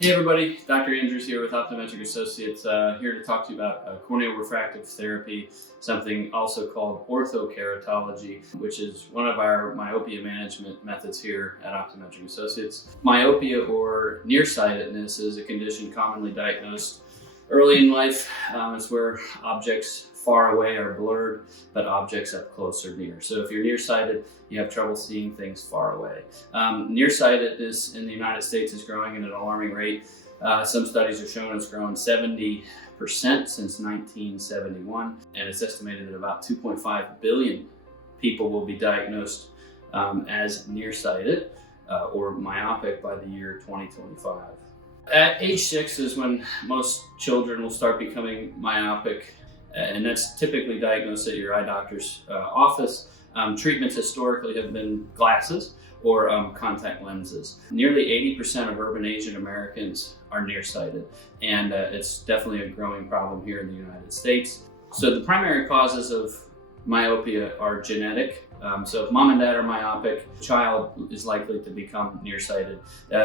Hey everybody, Dr. Andrews here with Optometric Associates, here to talk to you about corneal refractive therapy, something also called Orthokeratology, which is one of our myopia management methods here at Optometric Associates. Myopia or nearsightedness is a condition commonly diagnosed early in life. It's where objects far away are blurred, but objects up close are near. So if you're nearsighted, you have trouble seeing things far away. Nearsightedness in the United States is growing at an alarming rate. Some studies have shown it's grown 70% since 1971, and it's estimated that about 2.5 billion people will be diagnosed as nearsighted or myopic by the year 2025. At age 6 is when most children will start becoming myopic, and that's typically diagnosed at your eye doctor's office. Treatments historically have been glasses or contact lenses. Nearly 80% of urban Asian Americans are nearsighted, and it's definitely a growing problem here in the United States. So the primary causes of myopia are genetic. So if mom and dad are myopic, the child is likely to become nearsighted.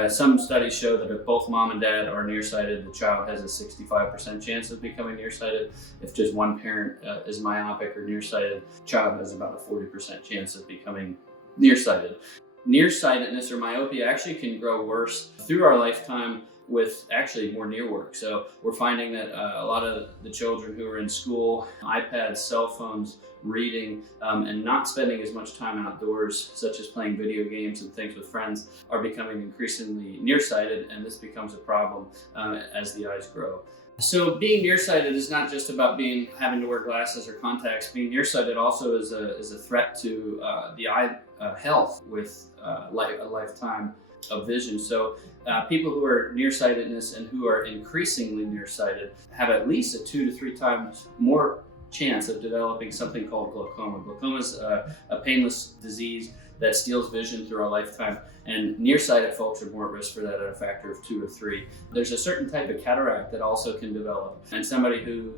Some studies show that if both mom and dad are nearsighted, the child has a 65% chance of becoming nearsighted. If just one parent is myopic or nearsighted, the child has about a 40% chance of becoming nearsighted. Nearsightedness or myopia actually can grow worse through our lifetime with actually more near work. So we're finding that a lot of the children who are in school, iPads, cell phones, reading, and not spending as much time outdoors, such as playing video games and things with friends, are becoming increasingly nearsighted, and this becomes a problem as the eyes grow. So being nearsighted is not just about having to wear glasses or contacts. Being nearsighted also is a threat to the eye health with a lifetime of vision. So people who are nearsightedness and who are increasingly nearsighted have at least a 2 to 3 times more chance of developing something called glaucoma. Glaucoma is a painless disease that steals vision through our lifetime, and nearsighted folks are more at risk for that at a factor of 2 or 3. There's a certain type of cataract that also can develop, and somebody who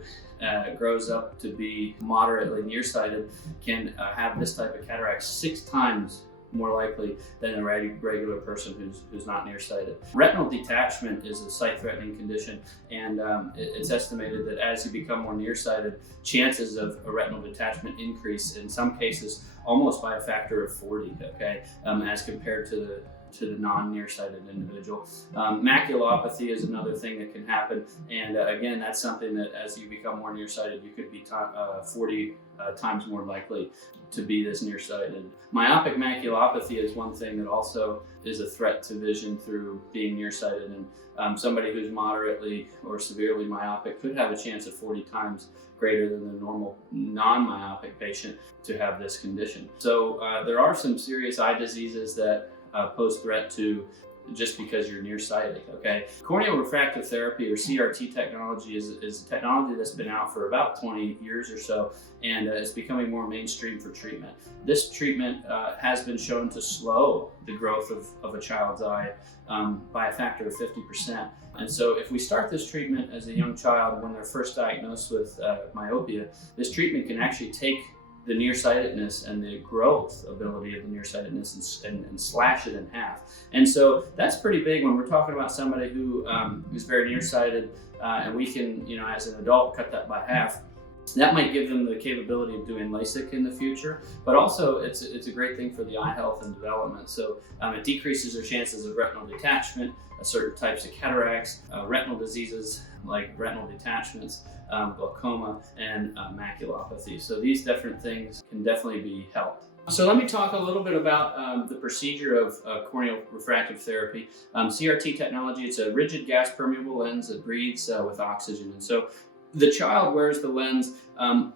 grows up to be moderately nearsighted can have this type of cataract 6 times more likely than a regular person who's not nearsighted. Retinal detachment is a sight-threatening condition, and it's estimated that as you become more nearsighted, chances of a retinal detachment increase in some cases almost by a factor of 40, as compared to the non-nearsighted individual. Maculopathy is another thing that can happen, and again, that's something that as you become more nearsighted, you could be 40 times more likely to be this nearsighted. Myopic maculopathy is one thing that also is a threat to vision through being nearsighted, and somebody who's moderately or severely myopic could have a chance of 40 times greater than the normal non-myopic patient to have this condition. So there are some serious eye diseases that pose threat to just because you're nearsighted, Corneal refractive therapy or CRT technology is a technology that's been out for about 20 years or so, and it's becoming more mainstream for treatment. This treatment has been shown to slow the growth of a child's eye by a factor of 50%. And so if we start this treatment as a young child when they're first diagnosed with myopia, this treatment can actually take the nearsightedness and the growth ability of the nearsightedness and slash it in half. And so that's pretty big when we're talking about somebody who is very nearsighted, and we can, as an adult, cut that by half. That might give them the capability of doing LASIK in the future, but also it's a great thing for the eye health and development. So it decreases their chances of retinal detachment, certain types of cataracts, retinal diseases like retinal detachments, glaucoma, and maculopathy. So these different things can definitely be helped. So let me talk a little bit about the procedure of corneal refractive therapy. CRT technology, it's a rigid gas permeable lens that breathes with oxygen. And so the child wears the lens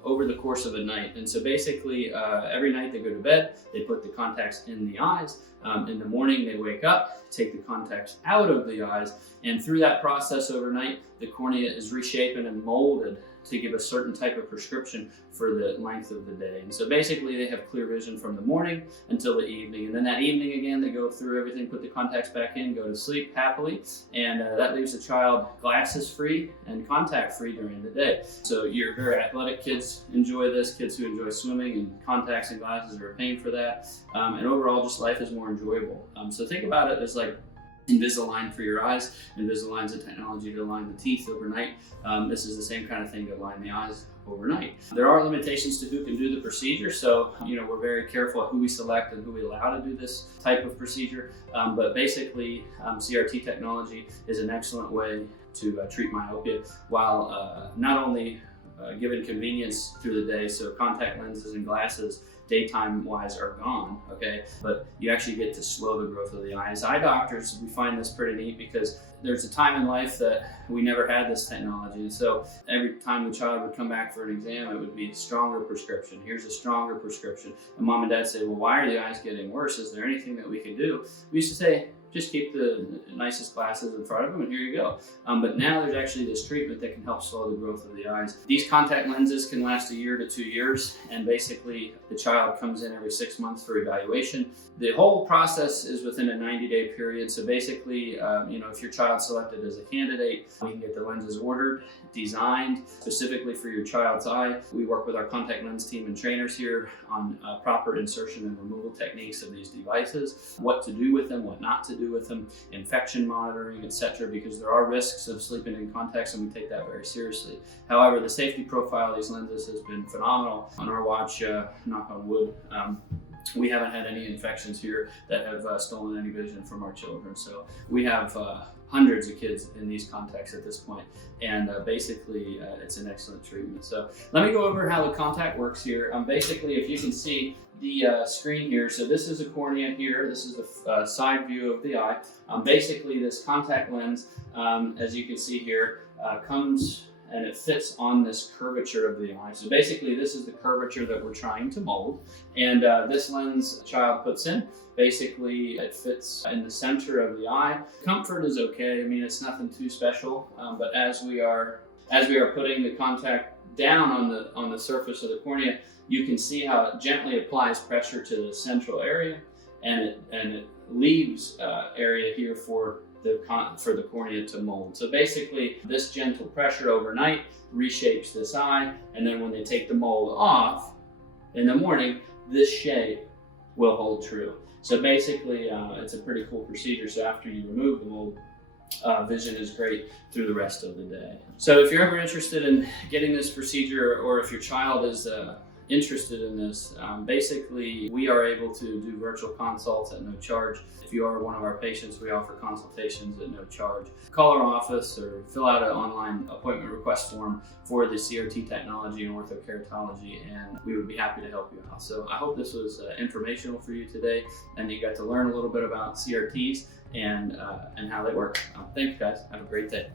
over the course of a night. And so basically every night they go to bed, they put the contacts in the eyes. In the morning they wake up, take the contacts out of the eyes, and through that process overnight, the cornea is reshapen and molded to give a certain type of prescription for the length of the day. And so basically they have clear vision from the morning until the evening. And then that evening again, they go through everything, put the contacts back in, go to sleep happily. And that leaves the child glasses free and contact free during the day. So your very athletic kids enjoy this, kids who enjoy swimming, and contacts and glasses are a pain for that. And overall, just life is more enjoyable. So think about it as like Invisalign for your eyes. Invisalign's a technology to align the teeth overnight. This is the same kind of thing to align the eyes overnight. There are limitations to who can do the procedure, so we're very careful who we select and who we allow to do this type of procedure. But basically, CRT technology is an excellent way to treat myopia while not only giving convenience through the day, so contact lenses and glasses daytime wise are gone, okay? But you actually get to slow the growth of the eye. As eye doctors, we find this pretty neat because there's a time in life that we never had this technology. And so every time the child would come back for an exam, it would be a stronger prescription. Here's a stronger prescription. And mom and dad say, well, why are the eyes getting worse? Is there anything that we can do? We used to say, just keep the nicest glasses in front of them and here you go. But now there's actually this treatment that can help slow the growth of the eyes. These contact lenses can last 1 to 2 years, and basically the child comes in every 6 months for evaluation. The whole process is within a 90-day period. So basically, if your child's selected as a candidate, we can get the lenses ordered, designed specifically for your child's eye. We work with our contact lens team and trainers here on proper insertion and removal techniques of these devices, what to do with them, what not to do with them, infection monitoring, etc., because there are risks of sleeping in contacts and we take that very seriously. However, the safety profile of these lenses has been phenomenal. On our watch, knock on wood, we haven't had any infections here that have stolen any vision from our children. So we have hundreds of kids in these contacts at this point, and basically it's an excellent treatment. So let me go over how the contact works here. Basically, if you can see the screen here, so this is a cornea here, this is the side view of the eye. Basically this contact lens, as you can see here, comes and it fits on this curvature of the eye. So basically this is the curvature that we're trying to mold, and this lens a child puts in, basically it fits in the center of the eye. Comfort is okay, I mean it's nothing too special, but as we are putting the contact down on the surface of the cornea, you can see how it gently applies pressure to the central area, and it leaves area here for the cornea to mold. So basically this gentle pressure overnight reshapes this eye, and then when they take the mold off in the morning, this shape will hold true. So basically it's a pretty cool procedure. So after you remove the mold, vision is great through the rest of the day. So if you're ever interested in getting this procedure, or if your child is interested in this, basically we are able to do virtual consults at no charge. If you are one of our patients, we offer consultations at no charge. Call our office or fill out an online appointment request form for the CRT technology and orthokeratology, and we would be happy to help you out. So I hope this was informational for you today, and you got to learn a little bit about CRTs and how they work. Thanks guys, have a great day.